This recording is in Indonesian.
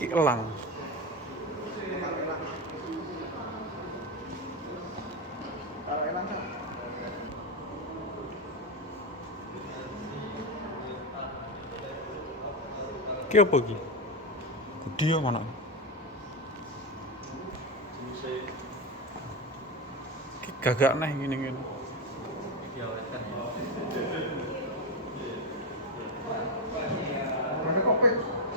Ki elang. Taruh elang kan? Ki apa ki? Budi ya mana? Ki gagak neh ngene-ngene.